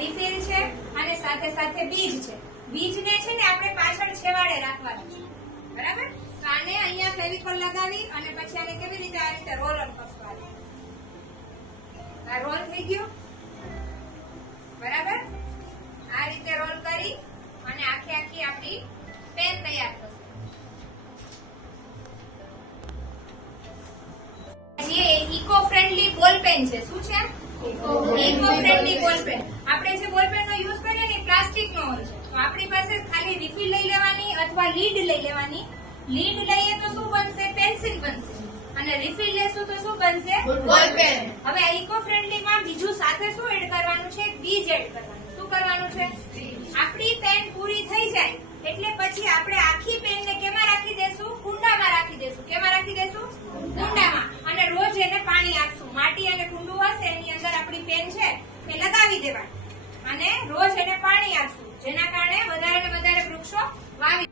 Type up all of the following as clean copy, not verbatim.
Refill છે અને સાથે સાથે બીજ છે. બીજને છે ને આપણે પાછળ છેવાડે રાખવાનું છે, બરાબર? તો આને અહીંયા ફેવિકોલ લગાવી અને પછી આને કેવી રીતે આ રીતે રોલર કરવાનું. આ રોલ થઈ ગયું, બરાબર? આ રીતે રોલ કરી અને આખી આપણી પેન તૈયાર થશે. જે ઇકો ફ્રેન્ડલી બોલ પેન છે. શું છે? ઇકો ફ્રેન્ડલી બોલ પેન. આપણે જે બોલ પેન નો યુઝ કરીએ ને પ્લાસ્ટિક નો હોય છે. તો આપણી પાસે ખાલી રિફિલ લઈ લેવાની અથવા લીડ લઈ લેવાની. લીડ લઈએ તો શું બનશે? પેન્સિલ બનશે. અને રિફિલ લેશું તો શું બનશે? બોલ પેન. હવે આ ઇકો ફ્રેન્ડલી માં બીજું સાથે શું એડ કરવાનું છે? બીજ એડ કરવાનું. શું કરવાનું છે? આપણી પેન પૂરી થઈ જાય એટલે પછી આપણે આખી પેન ને કેમાં રાખી દેશું? કુંડામાં રાખી દેશું. કેમાં રાખી દેશું? કુંડામાં. અને રોજ એને પાણી આપશું. માટી અને કુંડું હશે એની અંદર આપણી પેન છે એ લગાવી દેવાની અને રોજ એને પાણી આપશું, જેના કારણે વધારે ને વધારે વૃક્ષો વાવી.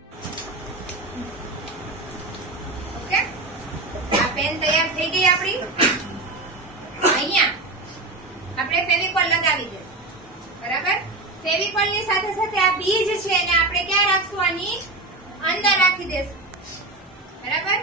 ઓકે, આ પેન તૈયાર થઈ ગઈ આપણી. અહીંયા આપણે ફેવિકોલ લગાવી દઈશું, બરાબર? ફેવિકોલ ની સાથે સાથે આ બીજ છે એને આપણે ક્યાં રાખશું? આની અંદર રાખી દેશું, બરાબર?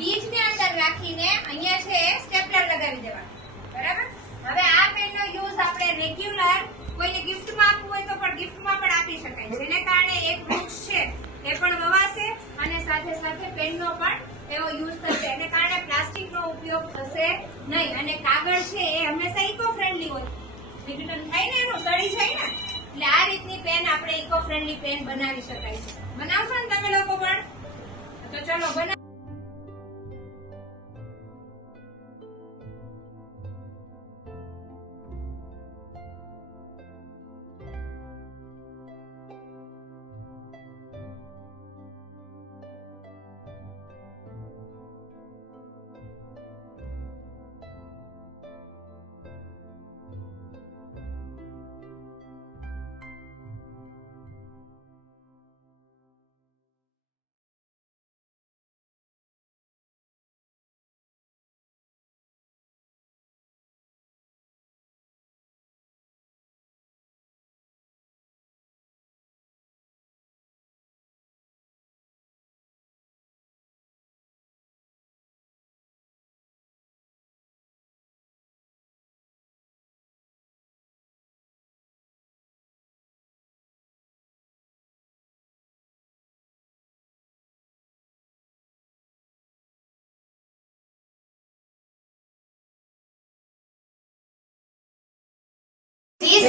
બીજને અંદર રાખીને અહીંયા છે સ્ટેપલર લગાવી દેવાનું, બરાબર? હવે આ પેનનો યુઝ આપણે રેગ્યુલર કોઈને ગિફ્ટમાં આપવું હોય તો પણ ગિફ્ટમાં પણ આપી શકાય, જેને કારણે એક વૃક્ષ છે એ પણ વવાશે અને સાથે સાથે પેનનો પણ એવો યુઝ થશે. એને કારણે પ્લાસ્ટિકનો ઉપયોગ થશે નહીં અને કાગળ છે એ હંમેશા ઇકો ફ્રેન્ડલી હોય. વિઘટન થાય ને એનું સડી જાય ને, એટલે આ રીતની પેન આપણે ઇકો ફ્રેન્ડલી પેન બનાવી શકાય છે. બનાવશો ને તમે લોકો પણ? તો ચલો બનાવો. This